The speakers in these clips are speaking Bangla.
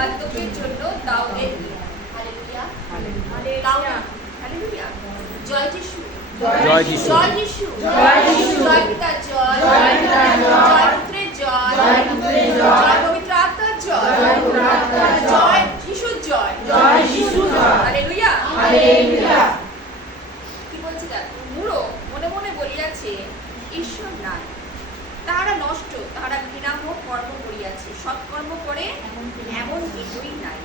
বাদ্যকের জন্য দাউদের গীত। Hallelujah, hallelujah, hallelujah. জয় যিশু, জয় যিশু, জয় যিশু, জয় যিশু, জয় পিতার জয়, জয় পিতার জয়, জয় পুত্রের জয়, জয় পুত্রের জয়, জয় পবিত্র আত্মার জয়, জয় পবিত্র আত্মার জয়, যিশুর জয়, জয় যিশুর জয়। Hallelujah, hallelujah. কি বলছে দেখো, মূঢ় মনে মনে বলিয়াছে ঈশ্বর নাই, তাহারা নষ্ট, তাহারা ঘৃণাময় কর্ম করিয়াছে, সৎকর্ম করে এমন কেহই নাই।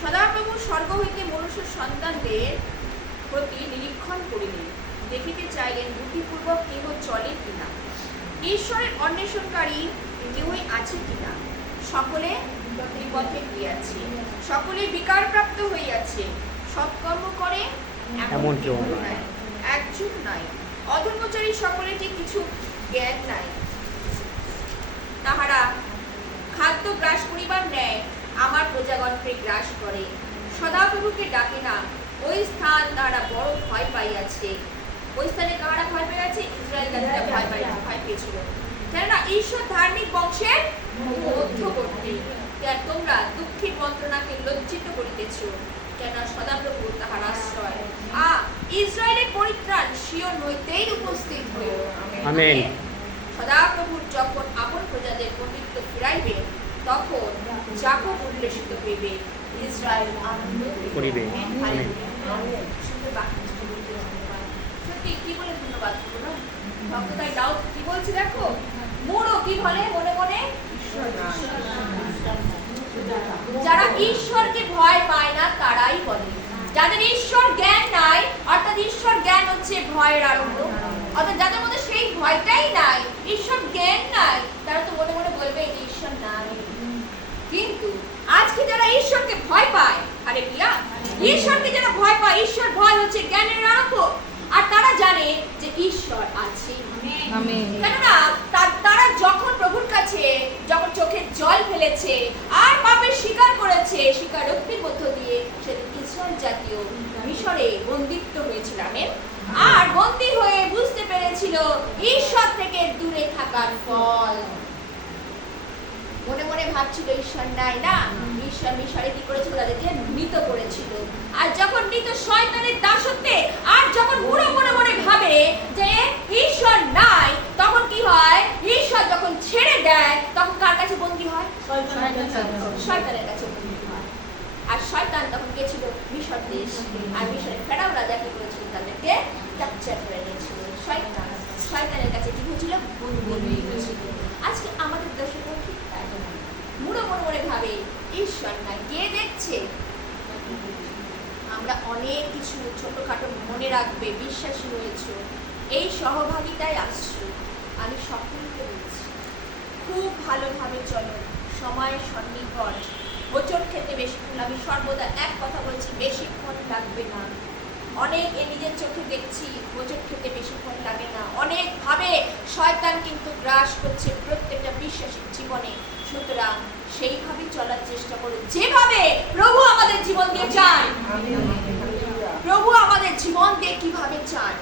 সদাপ্রভু স্বর্গ হইতে মনুষ্য সন্তানদের প্রতি নিরীক্ষণ করিলেন, দেখিতে চাইলেন বুদ্ধিপূর্বক কেহ চলে কিনা, ঈশ্বরের অন্বেষণকারী কেহই আছে কিনা। সকলে বিপথে গিয়াছে, সকলে বিকারপ্রাপ্ত হইয়াছে, সৎকর্ম করে এমন কেহ নাই, একজন নাই। অধর্মচারী সকলেরই কিছু জ্ঞান নাই, তাহারা খাদ্য গ্রাস করিবার ন্যায় আমার প্রজাগণকে গ্রাস করে। সদাপ্রভুকে ডাকে না, ওই স্থান তাহারা বড় ভয় পাইয়াছে। ওই স্থানে কাহারা ভয় পাইয়াছে? ইসরায়েল জাতিরা ভয় পেয়েছিল, কেননা ঈশ্বর ধার্মিক বংশের মধ্যবর্তী। তোমরা দুঃখী মন্ত্রণাকে লজ্জিত করিতেছ, কেন সদাপ্রভু তাহার আশ্রয়। ইসরায়েলের পরিত্রাণ সিয়ন হইতেই উপস্থিত হইল। আমেন। সদাপ্রভুর যখন আপন প্রজাদের পণ্ডিত্য ফিরাইবে, তখন যাকব উল্লেসিত হইবে, ইসরায়েল আনন্দ করিবে। আমেন। সত্যি কি বলে ধন্যবাদ বলো, ভক্ততাই দাও কি বলছে দেখো, মূঢ় কি বলে মনে মনে, যারা ঈশ্বরকে ভয় পায় না তারাই বলে। যাদের ঈশ্বর জ্ঞান নাই, অর্থাৎ ঈশ্বর জ্ঞান হচ্ছে ভয়ের আরম্ভ, অর্থাৎ যাদের মধ্যে সেই ভয়টাই নাই, ঈশ্বর জ্ঞান নাই, তারা তো মনে মনে বলবে এই ঈশ্বর নাই। কিন্তু আজকে যারা ঈশ্বরকে ভয় পায়, আরে প্রিয়া, ঈশ্বরকে যারা ভয় পায়, ঈশ্বর ভয় হচ্ছে জ্ঞানের আরম্ভ, আর তারা জানে যে ঈশ্বর আছে। কেননা তারা যখন প্রভুর কাছে যখন চোখের জল ফেলেছে আর পাপের স্বীকার করেছে, স্বীকারোক্তির মধ্য দিয়ে সেদিন ইসরায়েল জাতীয় মিশরে বন্দিত্ব হয়েছিল। আর বন্দী হয়ে বুঝতে পেরেছিল ঈশ্বর থেকে দূরে থাকার ফল। মনে মনে ভাবছিল ঈশ্বর নাই, না, ঈশ্বর মিশরে কি করেছিল, তাদেরকে মৃত করেছিল। আর যখন মৃত শয়তানের দাসত্বে, আর যখন মনে মনে মনে ভাবে যে ঈশ্বর নাই, তখন কি হয়, ঈশ্বর যখন ছেড়ে দেয়, তখন কার কাছে বন্দী হয়? শয়তানের কাছে বন্দী হয়। আর শয়তান তখন গেছিল মিশর দেশ, আর মিশরে ফেরাও রাজা কি করেছিল, তাদেরকে ক্যাপচার করে নিয়েছিল। শয়তানের কাছে কি হয়েছিল, বন্দী হয়েছিল। আজকে আমাদের দেশে ঠিক তাই, মনে মনে ভাবে ঈশ্বর নাই, কে দেখছে? আমরা অনেক কিছু ছোটখাটো মনে রাখবে, বিশ্বাসী হয়েছ, এই সহভাগিতায় আসছো। আমি সকলকে বলছি, খুব ভালোভাবে চলো, সময়ের সন্নিকট। হোঁচট খেতে বেশিক্ষণ, আমি সর্বদা এক কথা বলছি, বেশিক্ষণ লাগবে না। অনেক নিজের চোখে দেখছি, হোঁচট খেতে বেশিক্ষণ লাগে না। অনেক ভাবে শয়তান কিন্তু গ্রাস করছে প্রত্যেকটা বিশ্বাসীর জীবনে। সুতরাং সেইভাবে চলার চেষ্টা করুন, যেভাবে প্রভু আমাদের জীবন দিয়ে চান। প্রভু আমাদের জীবন দিয়ে কিভাবে চান?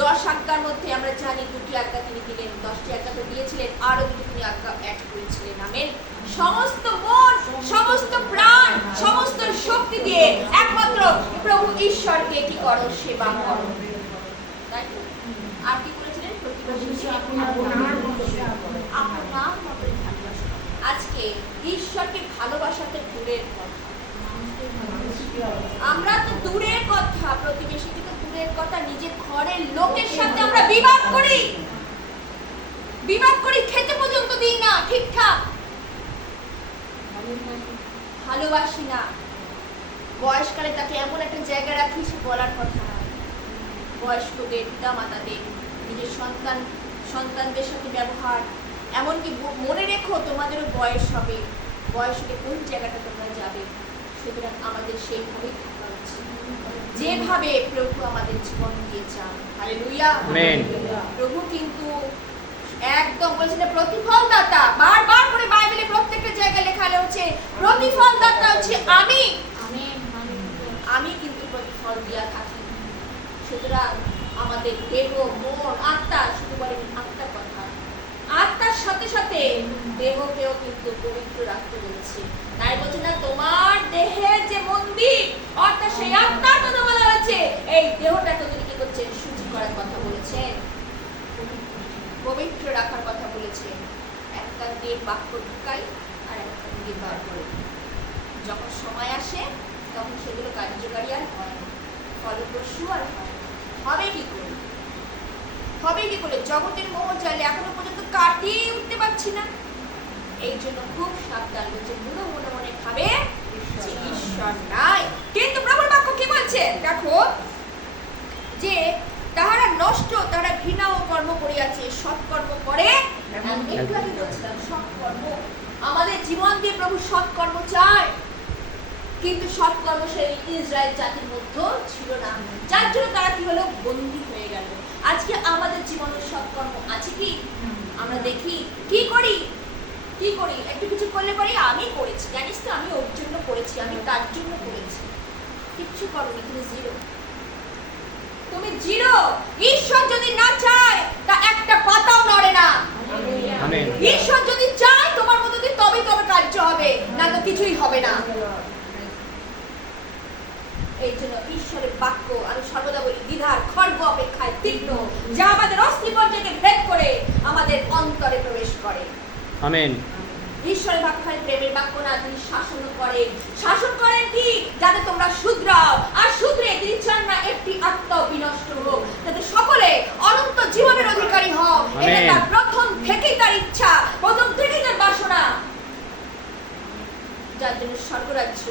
10 আজ্ঞার মধ্যে আমরা জানি 2টি আজ্ঞা তিনি দিলেন, 10টি আজ্ঞা তো দিয়েছিলেন, আরো 2টি তিনি আজ্ঞা অ্যাড করেছিলেন। আমেন। সমস্ত মন, সমস্ত প্রাণ, সমস্ত শক্তি দিয়ে একমাত্র প্রভু ঈশ্বরকে কি করো, সেবা করো। তাই তো? আর কি করেছিলেন? প্রতিবেশীকে আপনার মতো ভালোবাসা। আজকে ঈশ্বরকে ভালোবাসাতে দূরের কথা, আমরা তো দূরের কথা, প্রতিবেশীকে তো দূরের কথা, নিজের ঘরের লোকের সাথে আমরা বিবাদ করি, খেতে পর্যন্ত দিই না ঠিকঠাক, ভালোবাসি না। বয়সকালে তাকে এমন একটা জায়গায় রাখি, সে বলার কথা। বয়স্কদের, পিতা মাতাদের, নিজের সন্তানদের সাথে ব্যবহার, এমনকি মনে রেখো তোমাদেরও বয়স হবে, বয়স হলে কোন জায়গাটা তোমরা যাবে। সুতরাং আমাদের সেইভাবেই থাকা উচিত, যেভাবে প্রভু আমাদের জীবন দিয়ে চান। Hallelujah, amen. প্রভু কিন্তু একদম বলছেন প্রতিফল দাতা, বারবার করে বাইবেলে প্রত্যেকটা জায়গায় লেখা হচ্ছে প্রতিফল দাতা হচ্ছে আমি। আমি কিন্তু প্রতিফল দিয়া থাকি। সুতরাং আমাদের দেহ, মন, আত্মা, শুধু বলেন আত্মার কথা, আত্মার সাথে সাথে সাথে দেহকেও কিন্তু পবিত্র রাখতে বলেছে। তাই বলছে না, তোমার দেহের যে মন্দির অর্থাৎ সেই আত্মার কথা বলা হয়েছে, এই দেহটাকে তিনি কি করছেন? শুচি করার কথা বলেছেন, পবিত্র রাখার কথা বলেছেন। এক কান দিয়ে বাক্য ঢুকাই আর এক কান দিয়ে বার করে। যখন সময় আসে তখন সেগুলো কার্যকারী আর হয় না, ফলপ্রসূ আর হয় না। হবে কি করে? হবে কি করে? জগতের মোহ জালে এখনো পর্যন্ত কাটিয়ে উঠতে পারছি না। এই জন্য খুব সাবধান, বলছে মনে মনে মনে ভাবে যে ঈশ্বর নাই। কিন্তু প্রভুর বাক্য কি বলছে দেখো, যে তাহারা নষ্ট, তাহারা ঘৃণা ও কর্ম করিয়াছে, সৎকর্ম করে। একটু আগে বলছিলাম সৎকর্ম, আমাদের জীবন দিয়ে প্রভু সৎকর্ম চায়, কিন্তু সৎকর্ম সেই ইসরায়েল জাতির মধ্যে ছিল না, যার জন্য তারা কি হলো? বন্দী হয়ে গেল। আজকে আমাদের জীবনের সৎকর্ম আছে কি? আমরা দেখি কি করি, কি করি? একটু কিছু করলে পরে আমি করেছি, জানিস তো আমি ওর জন্য করেছি, আমি তার জন্য করেছি। কিচ্ছু করোনি, তুমি জিরো, তুমি জিরো। ঈশ্বর যদি না চায় তা একটা পাতাও নড়ে না। ঈশ্বর যদি চায় তোমার মধ্যে দিয়ে তবে কার্য হবে, না তো কিছুই হবে না। এই জন্য ঈশ্বরের বাক্য আমি সর্বদা বলি দ্বিধার খড়গ অপেক্ষায় তীক্ষ্ণ, যা আমাদের অস্থিপঞ্জকে ভেদ করে আমাদের অন্তরে প্রবেশ করে। আমেন। ঈশ্বরের বাক্য খালি প্রেমের বাক্য না, তিনি শাসন করেন। শাসন করেন কি? যাতে তোমরা শুধরাও, আর শুধরে তিনি চান না একটি আত্মা বিনষ্ট হোক, যাতে সকলে অনন্ত জীবনের অধিকারী হোক। এটা তার প্রথম থেকেই তার ইচ্ছা, প্রথম থেকেই তার বাসনা, যার জন্য স্বর্গরাজ্য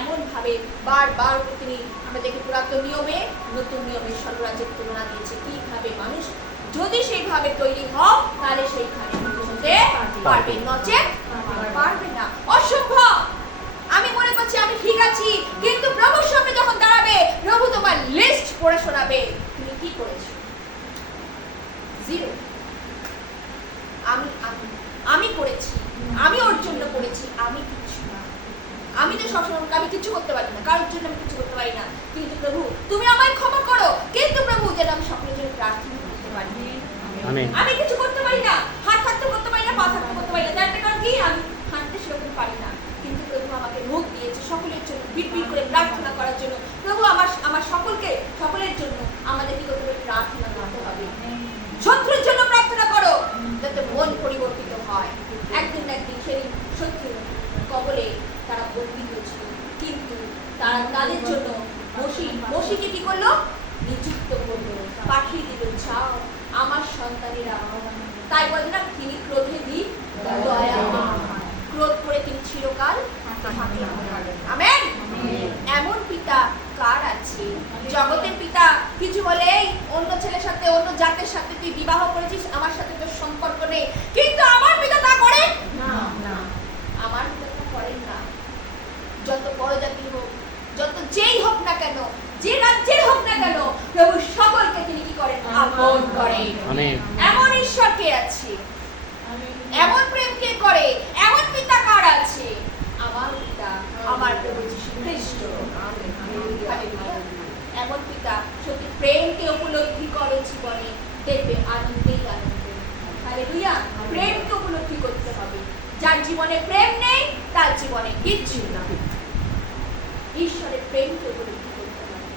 এমন ভাবে বারবার তিনি, আমরা দেখি পুরাতন নিয়মে নতুন নিয়মে স্বর্গরাজ্যের তুলনা দিয়েছে। কিভাবে মানুষ যদি সেইভাবে তৈরি হয় তাহলে সেইখানে হতে পারবে, নচেত পারবে না, অসম্ভব। আমি মনে করছি আমি ঠিক আছি, কিন্তু প্রভুর সামনে যখন দাঁড়াবে প্রভু তোমার লিস্ট পড়ে শোনাবে, তুমি কি করেছো? জিরো। আমি আমি আমি করেছি, আমি ওর জন্য করেছি, আমি কিছু না। আমি তো সবসময় আমি কিছু করতে পারি না, কারোর জন্য আমি কিছু করতে পারি না, কিন্তু প্রভু তুমি আমায় ক্ষমা করো। কিন্তু প্রভু যেন আমি সকলের জন্য প্রার্থনা করতে পারি। আমি কিছু করতে পারি না, হাত থাকতে করতে পারি না, পা থাকতে করতে পারি না, তার কারণ কি? আমি হাঁটতে সেরকম পারি না, কিন্তু প্রভু আমাকে মুখ দিয়েছে সকলের জন্য বিড়বিড় করে প্রার্থনা করার জন্য। প্রভু আমার সকলের জন্য আমাদের কি করতে হবে? প্রার্থনা করতে হবে। শত্রুর জন্য প্রার্থনা করো, যাতে মন পরিবর্তিত হয়। একদিন না একদিন সেদিন শত্রু কবলে তারা বন্দী হয়েছিল, কিন্তু তারা তাদের জন্য মসিকে কি করলো? নিযুক্ত করলো, পাঠিয়ে দিল, যাও আমার সন্তানেরা। তাই বলে না, তিনি ক্রোধে দিন দয়াবান, ক্রোধ করে তিনি চিরকাল থাকেন। আমেন। এমন পিতা কার আছে? জগতের পিতা কিছু হলেই অন্য ছেলের সাথে, অন্য জাতের সাথে তুই বিবাহ করেছিস, আমার সাথে তোর সম্পর্ক নেই, কিন্তু আমার পিতা তা করেন না। আমার পিতা তা করেন না। যত বড় জাতি হোক, যত যেই হোক না কেন, যে রাজ্যের হোক না কেন, প্রভু সকলকে তিনি কি করেন? আপন করেন। এমন ঈশ্বর কে আছে? এমন প্রেম কে করে? এমন পিতা কার আছে? আমার পিতা, আমার প্রভু যীশু খ্রিস্ট। এমন পিতা সত্যি প্রেমকে উপলব্ধি করো জীবনে, দেখবে আনন্দেই আনন্দ। হালেলুয়া। প্রেমকে উপলব্ধি করতে হবে। যার জীবনে প্রেম নেই তার জীবনে কিচ্ছু না। ঈশ্বরের প্রেমকে উপলব্ধি করতে হবে,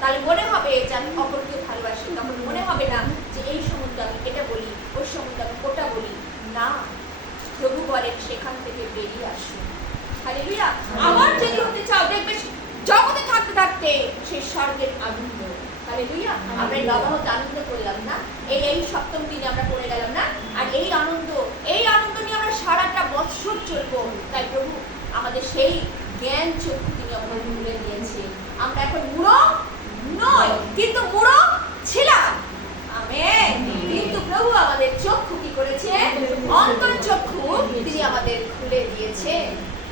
তাহলে মনে হবে যে আমি অপরকে ভালোবাসি। তখন মনে হবে না যে এই সম্বন্ধে আমি এটা বলি, ওর সম্বন্ধে আমি ওটা বলি না। প্রভু বলেন সেখান থেকে বেরিয়ে আসুন। হালেলুয়া। আবার যদি হতে চাও, দেখবে জগতে থাকতে থাকতে সেই স্বর্গের আনন্দ। হালেলুয়া। আমরা নবাহতে আনন্দ করলাম না, এই সপ্তম দিনে আমরা করে গেলাম না, আর এই আনন্দ নিয়ে আমরা সারাটা বছর চলবো। তাই প্রভু আমাদের সেই জ্ঞান চক্ষু তিনি আমাদের খুলে দিয়েছে। আমরা এখন মূঢ় নই, কিন্তু মূঢ় ছিলাম। আমেন। কিন্তু প্রভু আমাদের চক্ষু কি করেছে? অন্তর চক্ষু তিনি আমাদের খুলে দিয়েছে।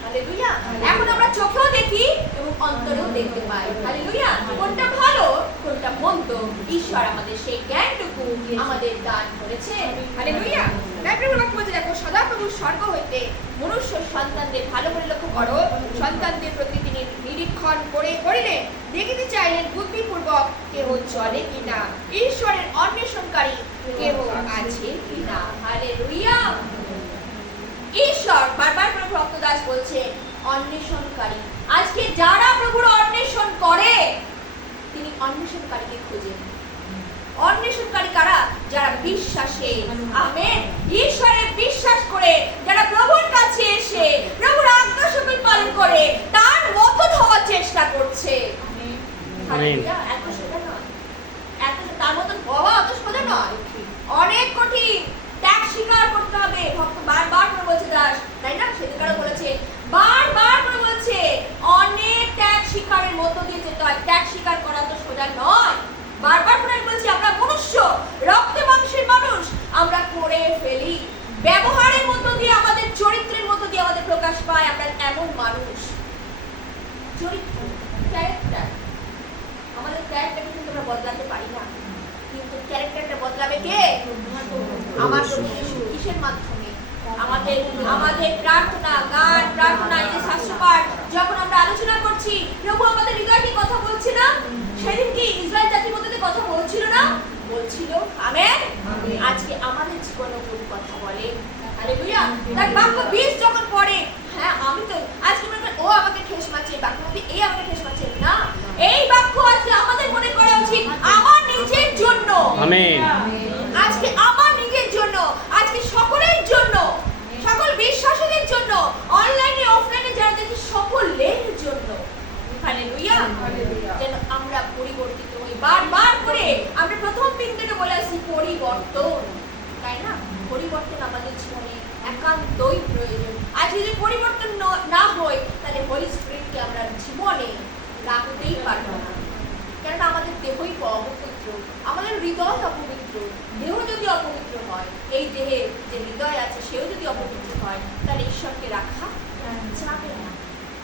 হালেলুয়া। এখন আমরা চোখেও দেখি এবং অন্তরেও দেখতে পাই। হালেলুয়া। কোনটা ভালো কোনটা মন্দ ঈশ্বর আমাদের সেই জ্ঞানটুকু আমাদের দান করেছে। হালেলুয়া। বাইবেলের বাক্য বলছে, দেখো সদাপ্রভু স্বর্গ হইতে মনুষ্য সন্তানদের ভালো করে লক্ষ্য করো, সন্তানদের প্রতি তিনি নিরীক্ষণ করিলে দেখিতে চাইলেন বুদ্ধিপূর্বক কেহ চলে কিনা, ঈশ্বরের অন্বেষণকারী কেহ আছে কিনা। হালেলুয়া। বলছে অন্বেষণকারী। আজকে যারা প্রভুর অন্বেষণ করে তিনি অন্বেষণকারীকে খোঁজেন। অন্বেষণকারী কারা? যারা বিশ্বাসে, আমেন, ঈশ্বরে বিশ্বাস করে, যারা প্রভুর কাছে এসে প্রভুর আজ্ঞা সকল পালন করে তার মতন হওয়ার চেষ্টা করছে। হালেলুয়া। এত সোজা নয়, তার মতন হওয়া অত সোজা নয়, অনেক কঠিন। ত্যাগ স্বীকার করতে হবে। ভক্ত বারবার করে বলছে দাস, তাই না? সেদিনকারও বলেছে, বারবার করে বলছে অনেক ত্যাগ স্বীকারের মধ্য দিয়ে যেতে হয়। ত্যাগ স্বীকার করা তো সোজা নয়। বারবার করে আমি বলছি, আমরা মনুষ্য, রক্তে মাংসের মানুষ, আমরা করে ফেলি। ব্যবহারের মধ্য দিয়ে, আমাদের চরিত্রের মধ্য দিয়ে আমাদের প্রকাশ পায় আমরা এমন মানুষ। চরিত্র, ক্যারেক্টার, আমাদের ক্যারেক্টারকে কিন্তু আমরা বদলাতে পারি না, কিন্তু ক্যারেক্টারটা বদলাবে কে? আমার কিসের মাধ্যমে? আমাদের প্রার্থনা, গান, প্রার্থনা, এই যে শাস্ত্রপাঠ যখন আমরা আলোচনা করছি, প্রভু আমাদের হৃদয়কে কথা বলছে না? সেদিন কি ইসরায়েল জাতির মধ্যে কথা বলছিল না? বলছিল। আমেন। আজকে আমাদের জীবনে প্রভু কথা বলে। হালেলুয়া। তার বাক্য বীজ যখন পড়ে, হ্যাঁ আমি তো আজকে মনে করি ও আমাকে ঠেস মারছে, বাক্য মধ্যে এই আমাকে ঠেস মারছে না, এই বাক্য আজকে আমাদের মনে করা উচিত আমার নিজের জন্য। আমেন। আজকে আমার নিজের জন্য, আজকে সকলের জন্য, সকল বিশ্বাসীদের জন্য, অনলাইনে অফলাইনে যারা দেখি সকলের জন্য। হালেলুয়া। যেন আমরা পরিবর্তিত হই। বারবার করে আমরা প্রথম দিন থেকে বলে আসছি পরিবর্তন, তাই না? পরিবর্তন আমাদের জীবনে একান্তই প্রয়োজন। আজকে যদি পরিবর্তন না হয় তাহলে হোলি স্পিরিটকে আমরা জীবনে রাখতেই পারবো না। কেননা আমাদের দেহই অপবিত্র, আমাদের হৃদয় অপবিত্র। দেহ যদি অপবিত্র হয়, এই দেহে যে হৃদয় আছে সেও যদি অপবিত্র হয়, তাহলে ঈশ্বরকে রাখা যাবে না।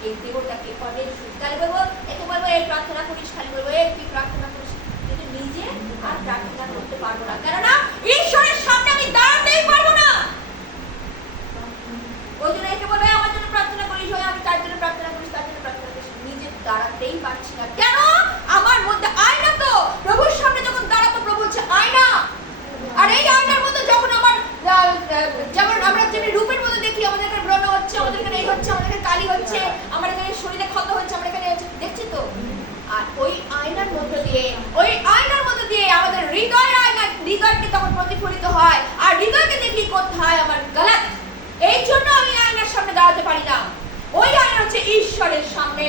এই দেহটাকে অনেক তাহলে বলবো, একে বলবো এই প্রার্থনা করিস, খালি বলবো এই তুই প্রার্থনা করিস, কিন্তু নিজে আর প্রার্থনা করতে পারবো না। কেননা ঈশ্বরের সামনে আমি দাঁড়াতেই পারবো না। ওই জন্য একে বলবো আমার জন্য প্রার্থনা করিস, আমি তার জন্য প্রার্থনা করিস, তার জন্য প্রার্থনা করিস, নিজে দাঁড়াতেই পারছি না। কেন? আমার মধ্যে আয়না তো, প্রভুর সামনে যখন দাঁড়াবো প্রভু হচ্ছে আয়না। আর এই আয়নার মধ্যে যখন আমার যেমন আমরা যেমন রূপের মধ্যে দেখি, আমাদের এখানে ব্রণ হচ্ছে, আমাদের এখানে এই হচ্ছে, আমাদের এখানে কালি হচ্ছে, আমার এখানে শরীরে ক্ষত হচ্ছে, আমার এখানে দেখছি তো। আর ওই আয়নার মধ্যে দিয়ে আমাদের হৃদয়কে তখন প্রতিফলিত হয়। আর হৃদয়কে দেখি কোথায় আমার গলত, এই জন্য আমি আয়নার সামনে দাঁড়াতে পারি না। ওই আয়না হচ্ছে ঈশ্বরের সামনে।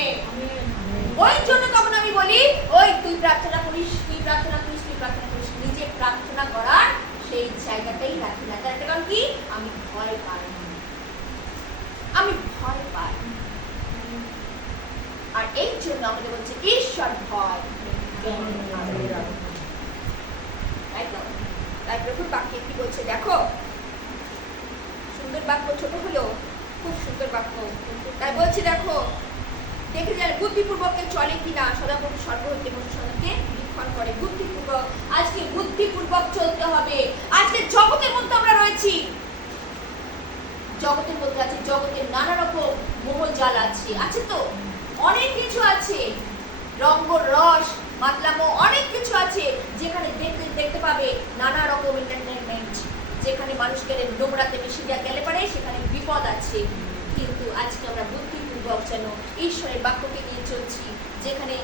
ওই জন্য তখন আমি বলি ওই তুই প্রার্থনা করিস, তুই প্রার্থনা করিস, তুই প্রার্থনা করিস, নিজে প্রার্থনা করার সেই জায়গাটাই রাখি না। তার কারণ কি? আমি ভয় পাই, আমি ভয় পাই। আর এই জন্য আমাদের বলছে ঈশ্বর ভয়। তাই প্রভুর বাক্যে কি বলছে দেখো, সুন্দর বাক্য, ছোট হলো খুব সুন্দর বাক্য। তাই বলছি দেখো, দেখে যান বুদ্ধিপূর্বক চলে কিনা, সদাপ্রভু সর্ব হইতে মনুষ্যকে লিখন করে। বুদ্ধিপূর্বক, আজকে বুদ্ধিপূর্বক চলতে হবে। আজকে জগতের মধ্যে আমরা রয়েছি, জগতের মধ্যে আছে, জগতের নানা রকম মোহজাল আছে তো অনেক কিছু আছে, রঙ্গ রস মাতলামো অনেক কিছু আছে, যেখানে দেখতে পাবে নানা রকম এন্টারটেইনমেন্ট, যেখানে মানুষকে নোংরাতে মিশিয়ে গেলে পারে সেখানে বিপদ আছে। কিন্তু আজকে আমরা বুদ্ধিপূর্বক যেন ঈশ্বরের বাক্যকে নিয়ে চলছি, যেখানে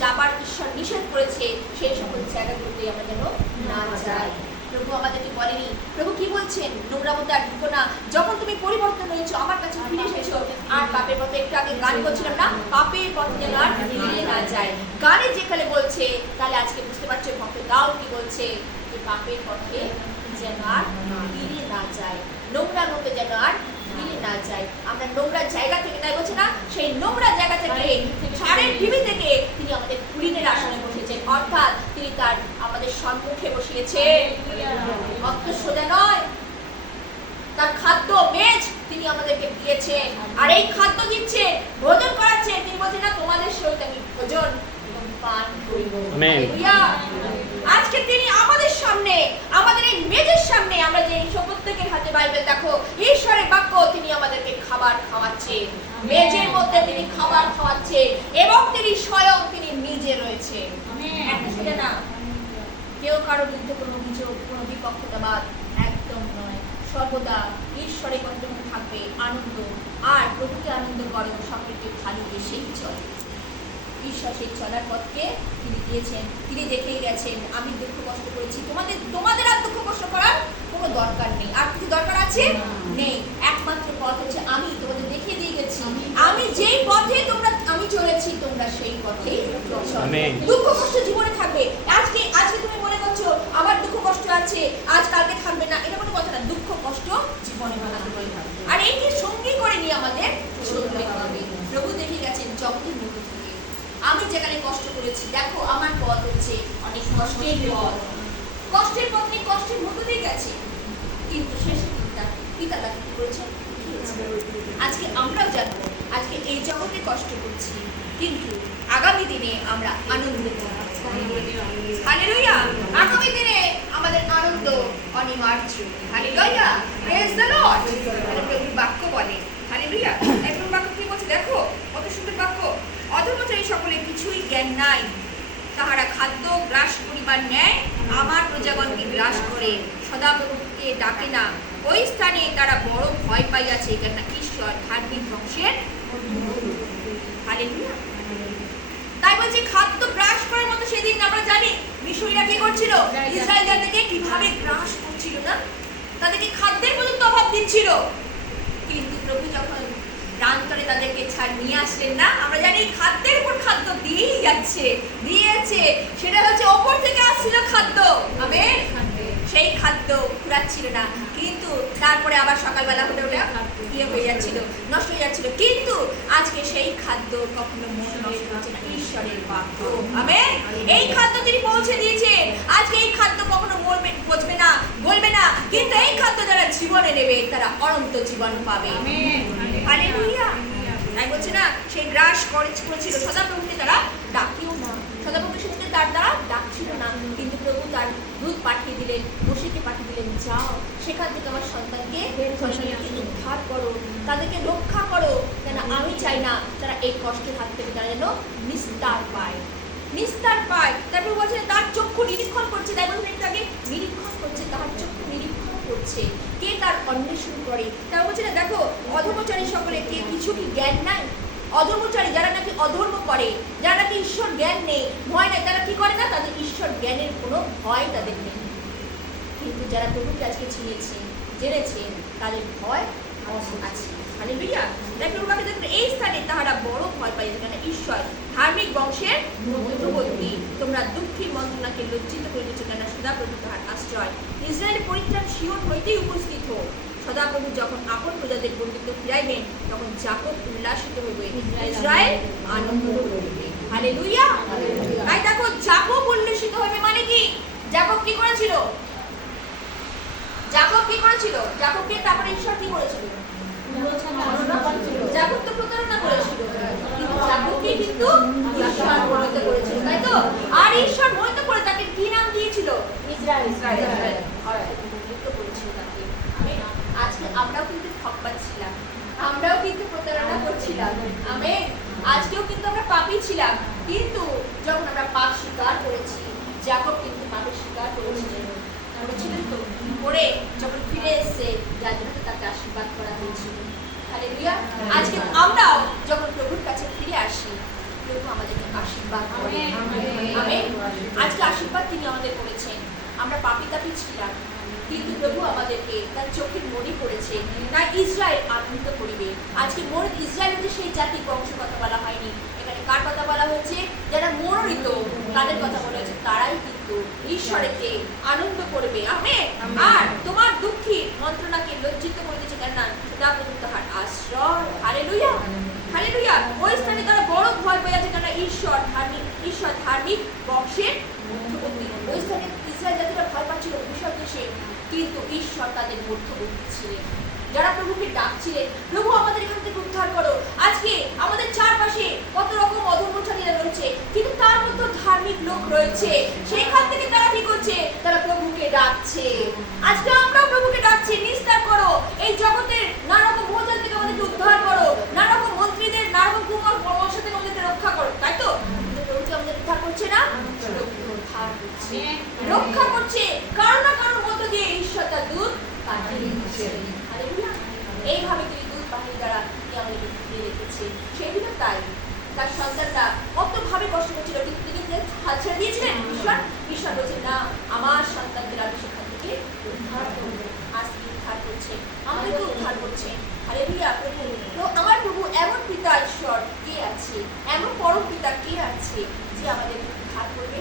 যাবার ঈশ্বর নিষেধ করেছে সেই সকল জায়গাগুলোতে আমরা যেন না যাই। প্রভু আমাদেরকে বলেনি, প্রভু কি বলছেন, নোংরা মধ্যে আর ঢুকো না। যখন তুমি পরিবর্তন হয়েছো, আমার কাছে ফিরে এসেছো, আর পাপের পথে, একটু আগে গান করছিলাম না, পাপের পথে যেন আর ফিরে না যায়। গানে যেখানে বলছে, তাহলে আজকে বুঝতে পারছো ভক্ত দাও কি বলছে, যে পাপের পথে যেন আর ফিরে না যায়, নোংরা মধ্যে যেন আর ফিরে না যায়। আমরা নোংরা জায়গা থেকে, তাই বলছে না, সেই নোংরা জায়গা থেকে, সারের ঢিবি থেকে তিনি আমাদের কুলিনের আসনে বসেছেন, অর্থাৎ তিনি তার আমাদের সম্মুখে বসিয়েছেন। অত সোজা নয়, তার খাদ্য মেজ তিনি আমাদেরকে দিয়েছেন, আর এই খাদ্য দিচ্ছেন, ভোজন করাচ্ছেন। তিনি বলছেন না তোমাদের সহিত আমি ভোজন পান করিব। আজকে তিনি আমাদের সামনে, আমাদের এই মেজের সামনে, আমরা যে প্রত্যেকের হাতে বাইবেল দেখো, ঈশ্বরের বাক্য, তিনি আমাদেরকে খাবার খাওয়াচ্ছে, মেজের মধ্যে তিনি খাবার খাওয়াচ্ছে, এবং তিনি স্বয়ং তিনি নিজে রয়েছে। না কেউ কারো বিরুদ্ধে কোনো অভিযোগ, কোনো বিপক্ষতাবাদ একদম নয়, সর্বদা ঈশ্বরের কথা থাকবে আনন্দ, আর প্রভুকে আনন্দ করো, সকলকে ভালোবেসেই চলো। ঈশ্বর সেই চলার পথকে তিনি দিয়েছেন, তিনি দেখেই গেছেন। আমি দুঃখ কষ্ট করেছি, তোমাদের আর দুঃখ কষ্ট করার কোনো দরকার নেই। আর কিছু দরকার আছে? নেই। একমাত্র পথ হচ্ছে আমি তোমাদের দেখিয়ে দিয়ে গেছি। আমি যেই পথে আমি চলেছি, তোমরা সেই পথেই চলো। দুঃখ কষ্ট জীবনে থাকবে। আজকে তুমি মনে করছো আমার দুঃখ কষ্ট আছে, আজ কালকে থাকবে না, এটা কোনো কথা না। দুঃখ কষ্ট জীবনে থাকবে, আর এইকে সঙ্গী করে নিয়ে আমাদের চলতে হবে। প্রভু দেখে গেছেন জগতের মধ্যে থেকে আমি যেখানে কষ্ট করেছি, দেখো আমার পথ হচ্ছে অনেক কষ্টের পথ। কষ্টের পথ নেই, কষ্টের মধ্যে দিয়ে গেছে, কিন্তু শেষে পিতা তাকে কি করেছেন? আজকে আমরাও জানবো, আজকে এই জগতে কষ্ট করছি, কিন্তু আগামী দিনে আমরা আনন্দ পাবো। হালেলুয়া! আগামী দিনে আমাদের আনন্দ অনিবার্য। হালেলুয়া! Praise the Lord. প্রভুর বাক্য বলে, হালেলুয়া! এখন বাক্য কি বলছে দেখো, কত সুন্দর বাক্য। অধর্মচারী সকলে কিছুই জ্ঞান নাই, তাহারা খাদ্য গ্রাস করিবার ন্যায় আমার প্রজাগণকে গ্রাস করে, সদাপ্রভুকে ডাকে না। ওই স্থানে তারা বড় ভয় পাইয়াছে, কেননা ঈশ্বর ধার্মিক ধ্বংসের। হালেলুয়া! তাই বলছি খাদ্য গ্রাস করার মতো সেদিন আমরা জানি মিশরীরা কি করছিল, ইসরায়েলদেরকে কিভাবে গ্রাস করছিল না, তাদেরকে খাদ্যের পর্যন্ত অভাব দিচ্ছিল। কিন্তু প্রভু যখন প্রান্তরে তাদেরকে ছাড় নিয়ে আসলেন না, আমরা জানি খাদ্যের উপর খাদ্য দিয়েই দিয়েছে। সেটা হচ্ছে ওপর থেকে আসছিল খাদ্য, আমেন। সেই খাদ্য ফুরাচ্ছিল না, কিন্তু তারপরে আবার সকালবেলা হলে ওটা হয়ে যাচ্ছিল, নষ্ট হয়ে যাচ্ছিল। কিন্তু আজকে সেই খাদ্য কখনো মন নষ্ট হচ্ছে না, ঈশ্বরের বাক্য, আমেন। এই খাদ্য তিনি পৌঁছে দিয়েছেন। আজকে এই খাদ্য কখনো পচবে না, গলবে না, কিন্তু এই খাদ্য যারা জীবনে নেবে তারা অনন্ত জীবন পাবে। হালেলুয়া! তাই বলছে না, সেই গ্রাস করেছিল সদাপ্রভুকে, তারা ডাকিও না। সদাপ্রভু সেদিকে তার দ্বারা ডাকছিল না, কিন্তু প্রভু তার দূত পাঠিয়ে দিলেন, মোশেকে পাঠিয়ে দিলেন, যাও সেখান থেকে আমার সন্তানকে উদ্ধার করো, তাদেরকে রক্ষা করো, কেন আমি চাই না তারা এই কষ্টের হাত থেকে তারা যেন নিস্তার পায়। তারপর বলছে তার চক্ষু নিরীক্ষণ করছে, তাই বলছে তাকে নিরীক্ষণ করছে, তার চক্ষু নিরীক্ষণ করছে, কে তার অন্বেষণ করে। তাই বলছে না, দেখো অধর্মচারী সকলে কে কিছু কি জ্ঞান নাই? অধর্মচারী যারা নাকি অধর্ম করে, যারা নাকি ঈশ্বর জ্ঞান নেই, ভয় নেই, তারা কি করে না, তাদের ঈশ্বর জ্ঞানের কোনো ভয় তাদের নেই। কিন্তু যারা প্রভুকে আজকে জেনেছেন, তাদের ভয় আছে। হালেলুয়া! দেখো এই স্থানে তাহারা বড় ভয় পাইয়াছে, কেন ঈশ্বর ধার্মিক বংশের মধ্যবর্তী। তোমরা দুঃখী মন্ত্রণাকে লজ্জিত করিতেছ, কেন সদাপ্রভু তাহার আশ্রয়। ইসরায়েলের পরিত্রাণ সিয়ন হইতেই উপস্থিত হোক। সদাপ্রভু যখন আপন প্রজাদের বন্দিত্ব ফিরাইবেন, তখন যাকব উল্লাসিত হইবে, ইসরায়েল আনন্দ করিবে। হালেলুয়া! তাই দেখো যাকব উল্লাসিত হইবে মানে কি? যাকব কি করেছিল? যাকবকে তারপরে ঈশ্বর কি করেছিল? যাকব তো প্রতারণা করেছিল, কিন্তু যাকবকে কিন্তু ঈশ্বর মনোনীত করেছিল, তাই তো? আর ঈশ্বর মনোনীত করে তাকে কি নাম দিয়েছিল? ইসরায়েল। আজকে আমরাও কিন্তু ঠক পাচ্ছিলাম, আমরাও কিন্তু প্রতারণা করছিলাম, আমেন। আজকেও কিন্তু আমরা পাপী ছিলাম, কিন্তু যখন আমরা পাপ স্বীকার করেছি, যাকব কিন্তু পাপের স্বীকার করেছিলেন তো, করে যখন ফিরে এসেছে, যার জন্য তাকে আশীর্বাদ করা হয়েছিল। হালেলুয়া! আজকে আমরাও যখন প্রভুর কাছে ফিরে আসি, প্রভু আমাদেরকে আশীর্বাদ করেন, আমেন। আজকে আশীর্বাদ তিনি আমাদের করেছেন। আমরা পাপী ছিলাম, কিন্তু প্রভু আমাদেরকে তার চোখের মনি করেছে, তাই ইসরায়েল আনন্দ করিবে। আজকে ইসরায়েল হচ্ছে সেই জাতির বংশ কথা বলা হয়নি, এখানে কার কথা বলা হয়েছে? যারা মনোনীত, তাদের কথা বলা হয়েছে, তারাই কিন্তু ঈশ্বরেতে আনন্দ করবে, আমেন। আর তোমার দুঃখী মন্ত্রণাকে লজ্জিত করিতেছে, কেন সদাপ্রভু তাহার আশ্রয়। হালেলুয়া! ওই স্থানে তারা বড় ভয় পেয়েছে, কেন ঈশ্বর ধার্মিক বংশের মধ্যবর্তী। ওই স্থানে ইসরায়েল জাতিরা ভয় পাচ্ছিল ভবিষ্যৎ দেশে, কিন্তু ঈশ্বর তাদের মধ্যবর্তী ছিলেন। যারা প্রভুকে ডাকছিলেন, প্রভু আমাদের এখান থেকে উদ্ধার করো। আজকে আমাদের চারপাশে কত রকম অধর্মচারীরা রয়েছে, কিন্তু তার মধ্যে ধার্মিক লোক রয়েছে, সেইখান থেকে তারা কি করছে? তারা প্রভুকে ডাকছে। আজকে আমরাও প্রভুকে ডাকছি, নিস্তার করো, এই জগতের নানা রকম ভোজন থেকে আমাদেরকে উদ্ধার করো, নানা রকম মন্ত্রীদের, নানা রকম কুমার পরামর্শ থেকে আমাদেরকে রক্ষা করো, তাই তো? প্রভুকে আমাদের উদ্ধার করছে না? রক্ষা করছে, কারণ না কারণ মধ্য দিয়ে ঈশ্বর তার দূত পাঠিয়ে দিচ্ছে। হালেলুয়া। এইভাবে তিনি দূত বাহিনী দ্বারা তিনি আমাদেরকে ঘিরে রেখেছে। সেদিনও তাই, তার সন্তানরা কতভাবে কষ্ট করছিল, কিন্তু তিনি হাল ছেড়ে দিয়েছিলেন। ঈশ্বর বলছেন না, আমার সন্তানদের আমি সেখান থেকে উদ্ধার করবো। আজ তিনি উদ্ধার করছে, আমাদেরকে উদ্ধার করছে। হালেলুয়া প্রভু। তো আমার প্রভু এমন পিতা ঈশ্বর কে আছে, এমন পরম পিতা কে আছে যে আমাদের উদ্ধার করবে?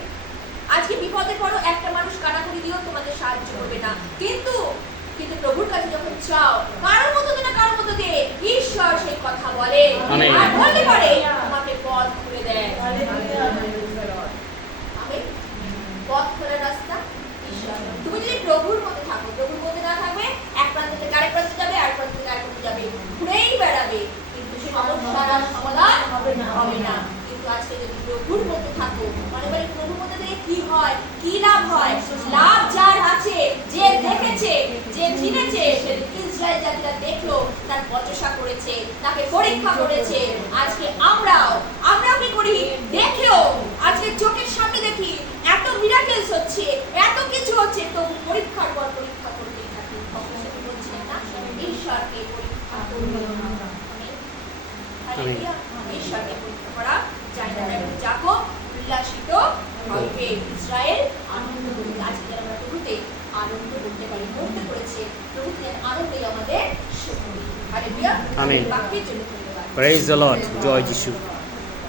আজকে বিপদে পড়ো, একটা মানুষ কানাকড়ি দিয়েও তোমাদের সাহায্য করবে না, কিন্তু কিন্তু প্রভুর কাছে যখন চাও, কারোর মতো না কারোর মতো দিয়ে ঈশ্বর সেই কথা বলে আর বলতে পারে, তোমাকে পথ খুলে দেয়। আমেন। পথ খোলার রাস্তা ঈশ্বর। তুমি যদি প্রভুর মধ্যে থাকো, প্রভুর মধ্যে না থাকবে, এক প্রান্ত থেকে আরেক প্রান্তে যাবে, আরেক প্রান্ত থেকে আরেক প্রান্তে যাবে, ঘুরেই বেড়াবে, কিন্তু সমস্যার সমাধান হবে না। কিন্তু আজকে যদি প্রভুর মধ্যে থাকো, মনে করি প্রভুর মধ্যে থেকে কি হয়, কি লাভ হয়? লাভ যার আছে, যে দেখেছে, যে চিনেছে, সে ইসরায়েল জাতিরা দেখলো, তার বচসা করেছে, তাকে পরীক্ষা করেছে। আজকে আমরাও কি করি? দেখেও আজকে চোখের সামনে দেখি এত মিরাকেলস হচ্ছে, এত কিছু হচ্ছে, তবু পরীক্ষার পর পরীক্ষা করতেই থাকি। বলছিলেন না, ঈশ্বরকে পরীক্ষা করবে। হালেলুয়া। ঈশ্বরকে পরীক্ষা করা যায় না। যাকব উল্লাসিত হবে, ইসরায়েল আনন্দ করবে। আজকে যারা আমরা প্রভুতে আনন্দ করতে পারি, করতে করেছে, প্রভুতে আনন্দই আমাদের সুখ। হালেলুয়া। আমেন। বাক্যের জন্য ধন্যবাদ। Praise the Lord. জয় যিশু।